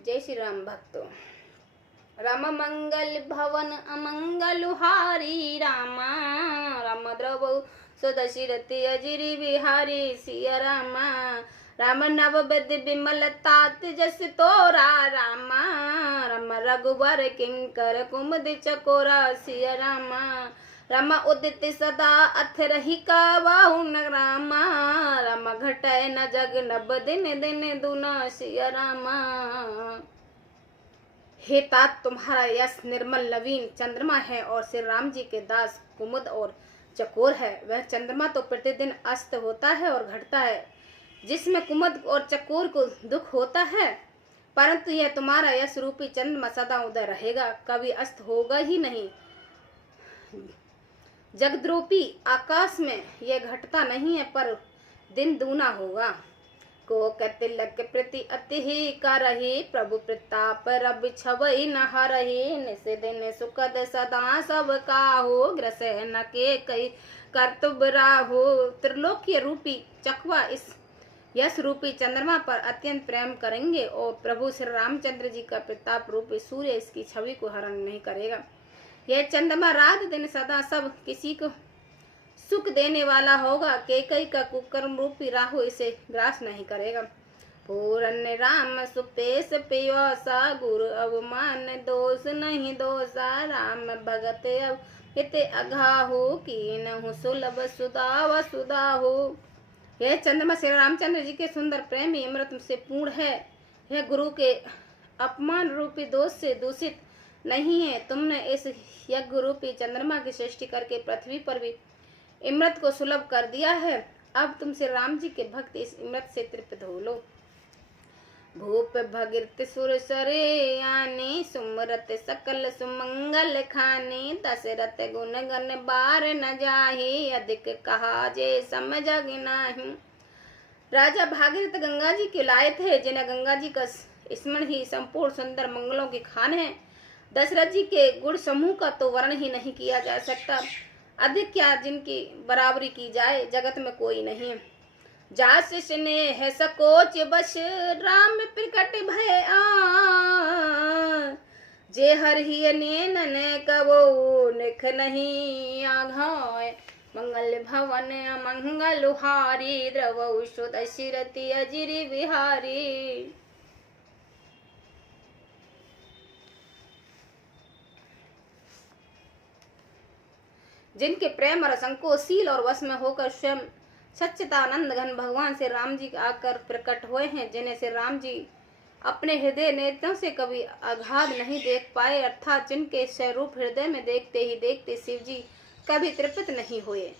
जय श्री राम भक्तों। राम मंगल भवन अमंगल हारी रामा, राम द्रव सदशिरति अजिरी बिहारी सिया रामा। राम नव बद बिमल तात जस तोरा रामा, राम रघुवर किंकर कुमुद चकोरा सिया रामा। राम उदित सदा अथरहि का बाहु न रामा, राम घटय न जग नब दिन दिन दुना सिया रामा। हे तात, तुम्हारा यश निर्मल नवीन चंद्रमा है और श्री राम जी के दास कुमुद और चकोर है। वह चंद्रमा तो प्रतिदिन अस्त होता है और घटता है, जिसमें कुमुद और चकोर को दुख होता है, परंतु यह तुम्हारा यश रूपी चंद्रमा सदा उदय रहेगा, कभी अस्त होगा ही नहीं। जगद्रूपी आकाश में यह घटता नहीं है, पर दिन दूना होगा। को तिलक प्रति अति ही करही, प्रभु प्रताप रब छवई न हरही। निस दिन सुखद सदा सब काहो, ग्रसह न के कई कर्तुब राहो। त्रिलोकीय रूपी चकवा इस यश रूपी चंद्रमा पर अत्यंत प्रेम करेंगे और प्रभु श्री रामचंद्र जी का प्रताप रूपी सूर्य इसकी छवि को हरण नहीं करेगा। यह चंद्रमा रात दिन सदा सब किसी को सुख देने वाला होगा। केकई का कुकर्म रूपी राहु इसे ग्रास नहीं करेगा। पूर्ण राम सुपेश पियोसा, गुरु अवमान दोष नहीं दोषा। राम भगत अब हित अघाहु, कीनहु सुलभ सुधा वसुधाहु। यह चंद्रमा श्री रामचंद्र जी के सुंदर प्रेमी अमृत से पूर्ण है। यह गुरु के अपमान रूपी दोष से दूषित नहीं है। तुमने इस यज्ञ रूपी चंद्रमा की सृष्टि करके पृथ्वी पर भी इमृत को सुलभ कर दिया है। अब तुम श्री राम जी के भक्त इस इमृत से तृप्त हो लो। भूप भगीरथ सुर सरे आने, सुमरत सकल सुमंगल खाने। दशरथ गुण गण बार न जाहे, अधिक कहा जे समझ नाही। राजा भागीरथ गंगा जी के लाए थे, जिन्हें गंगा जी का स्मरण ही संपूर्ण सुंदर मंगलों की खान है। दशरथ जी के गुण समूह का तो वर्ण ही नहीं किया जा सकता। अधिक क्या जिनकी बराबरी की जाए, जगत में कोई नहीं। जास स्नेह सकोच बस, राम प्रकट भय आ। जे हर ही नैनन कबो निख नहीं आघाय। मंगल भवन अमंगल हारी, द्रव सुदशिरति अजिरी बिहारी। जिनके प्रेम और संकोचशील और वश में होकर स्वयं सच्चिदानंद घन भगवान से राम जी आकर प्रकट हुए हैं, जिन्हें से राम जी अपने हृदय नेत्रों से कभी अगाध नहीं देख पाए, अर्थात जिनके स्वरूप हृदय में देखते ही देखते शिव जी कभी तृप्त नहीं हुए।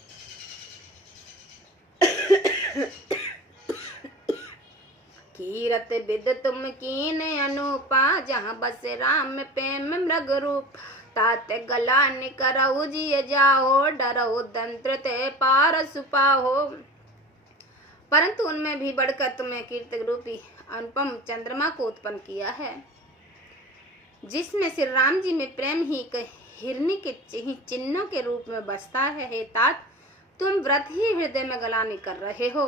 कीरत विद तुम कीन अनुपा, जहाँ बस राम प्रेम मृग रूप। तात गला निकरऊ जिय जाओ, डरऊ दंत्र ते पार सुपाहो। परंतु उनमें भी बढ़कर तुम्हें कीर्ति रूपी अनुपम चंद्रमा को उत्पन्न किया है, जिसमें श्री राम जी में प्रेम ही हिरनी के चिन्हों के रूप में बसता है। हे तात, तुम व्रत ही हृदय में गलानी कर रहे हो,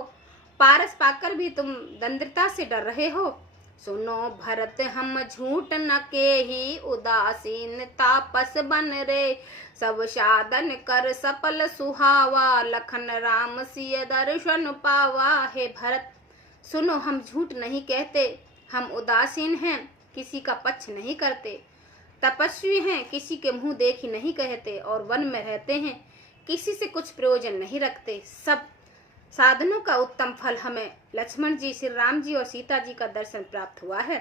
पारस पाकर भी तुम दंद्रता से डर रहे हो। सुनो भरत हम झूठ न के ही, उदासीन तापस बन रे। सब साधन कर सफल सुहावा, लखन राम सिय दर्शन पावा। हे भरत सुनो, हम झूठ नहीं कहते, हम उदासीन हैं, किसी का पक्ष नहीं करते, तपस्वी हैं, किसी के मुंह देखी नहीं कहते, और वन में रहते हैं, किसी से कुछ प्रयोजन नहीं रखते। सब साधनों का उत्तम फल हमें लक्ष्मण जी, श्री राम जी और सीता जी का दर्शन प्राप्त हुआ है।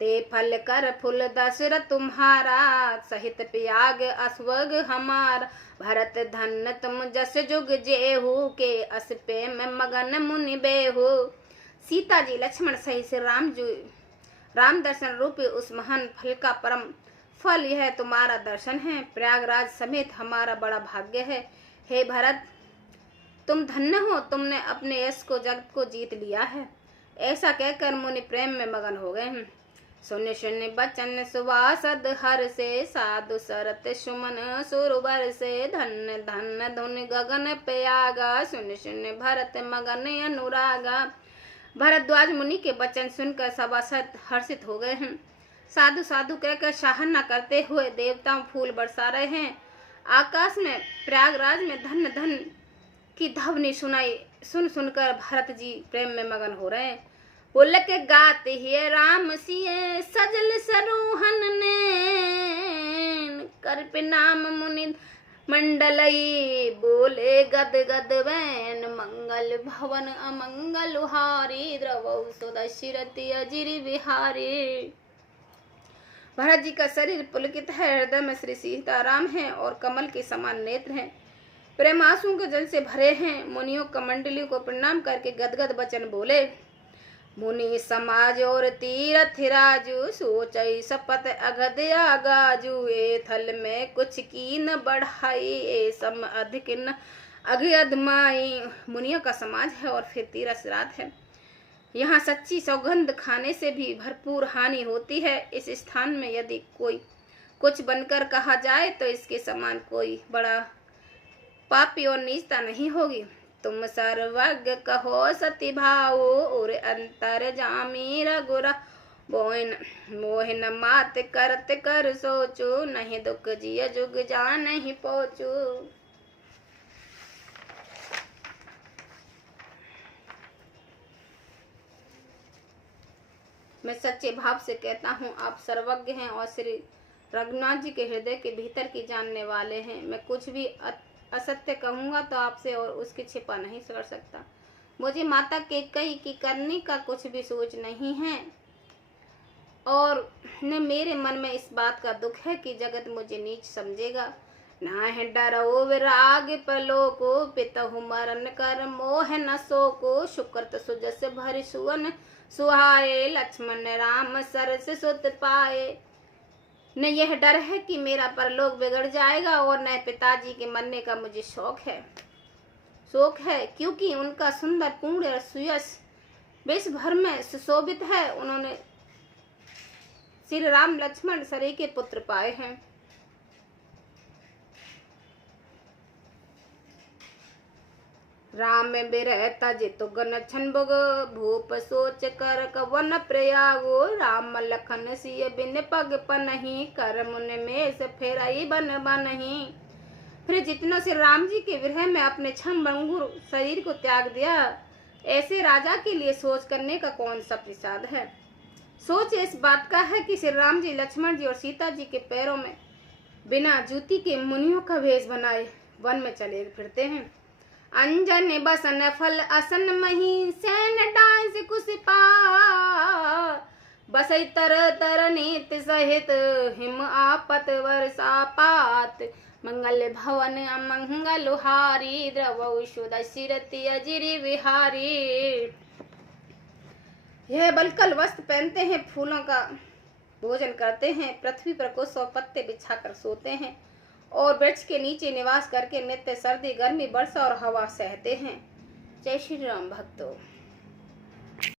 ते फल कर फूल दशरथ तुम्हारा, सहित त्याग अश्वग हमार। भरत धन तुम जस जुग जेहू, के अस पे में मगन मुनि बेहू। सीता जी लक्ष्मण सहित श्री राम दर्शन रूपी उस महान फल का परम फल यह तुम्हारा दर्शन है। प्रयागराज समेत हमारा बड़ा भाग्य है। हे भरत, तुम धन्य हो, तुमने अपने यश को जगत को जीत लिया है। ऐसा कहकर मुनि प्रेम में मगन हो गए हैं। सुन सुन बचन सुवासद हर से, साधु सरत सुमन सुरवर से। धन धन धुन गगन पे आगा, सुन सुन भरत मगन अनुरागा। भरद्वाज मुनि के वचन सुनकर सभासद हर्षित हो गए हैं। साधु साधु कहकर शाहना करते हुए देवताओं फूल बरसा रहे हैं। आकाश में प्रयागराज में धन धन की ध्वनि सुनाई सुनकर भरत जी प्रेम में मगन हो रहे हैं। बोल के गाते ही राम सिए सजल सरोहन ने कर नाम मुनि मंडलई बोले गद गद वैन मंगल भवन अमंगल हारी द्रवौ सुदशरथि अजिर बिहारी। भरत जी का शरीर पुलकित है, हृदय में श्री सीताराम हैं और कमल के समान नेत्र हैं, प्रेमांसुओं के जल से भरे हैं। मुनियों कमंडलियों को प्रणाम करके गदगद वचन बोले। मुनि समाज और तीरथ राजू सोचई सपत अगध आगाजू ए थल में कुछ की न बढ़ाई ए सम अधिक न अगधमाई। मुनियों का समाज है और फिर तीरथ रात है। यहाँ सच्ची सौगंध खाने से भी भरपूर हानि होती है। इस स्थान में यदि कोई कुछ बनकर कहा जाए तो इसके समान कोई बड़ा पापी और नीचता नहीं होगी। तुम सर्वज्ञ कहो सती भाओ और अंतर जामी रघुरा बोइन मोहन मात करत कर सोचो नहीं दुख जिय जुग जा नहीं पहुँचो। मैं सच्चे भाव से कहता हूँ आप सर्वज्ञ हैं और श्री रघुनाथ जी के हृदय के भीतर की जानने वाले हैं। मैं कुछ भी असत्य कहूँगा तो आपसे और उसकी छिपा नहीं कर सकता। मुझे माता कैकेयी की करने का कुछ भी सोच नहीं है और न मेरे मन में इस बात का दुख है कि जगत मुझे नीच समझेगा। ना है डरो विराग पलो को पितहु मरण कर मोह न सो को शुक्रत सुजस भर सुवन सुहाए लक्ष्मण राम सरस सुत पाए। न यह डर है कि मेरा परलोक बिगड़ जाएगा और न पिताजी के मरने का मुझे शौक है क्योंकि उनका सुंदर पूर्ण और सुयश विश्व भर में सुशोभित है। उन्होंने श्री राम लक्ष्मण सरी के पुत्र पाए हैं। राम बिरह तज तो गन छन बग भूप सोच कर कवन प्रयागो राम लखन सिय बिन पग पनहि कर मुन में से फेरई बन बनहि। फिर जितनों से राम जी के विरह में अपने क्षण भंगुर शरीर को त्याग दिया, ऐसे राजा के लिए सोच करने का कौन सा प्रसाद है। सोच इस बात का है कि श्री राम जी लक्ष्मण जी और सीता जी के पैरों में बिना जूती के मुनियों का वेश बनाए वन में चले फिरते हैं। अंजन बसन फल असन मही सैन डांस कुछ पा बसई तर तर नीत सहित हिम आपत वर्षा पात मंगल भवन अमंगल हारी द्रवौ सुदशरथि अजिर बिहारी। यह बलकल वस्त्र पहनते हैं, फूलों का भोजन करते हैं, पृथ्वी पर कुछ 100 पत्ते बिछाकर सोते हैं और वृक्ष के नीचे निवास करके नित्य सर्दी गर्मी वर्षा और हवा सहते हैं। जय श्री राम भक्तों।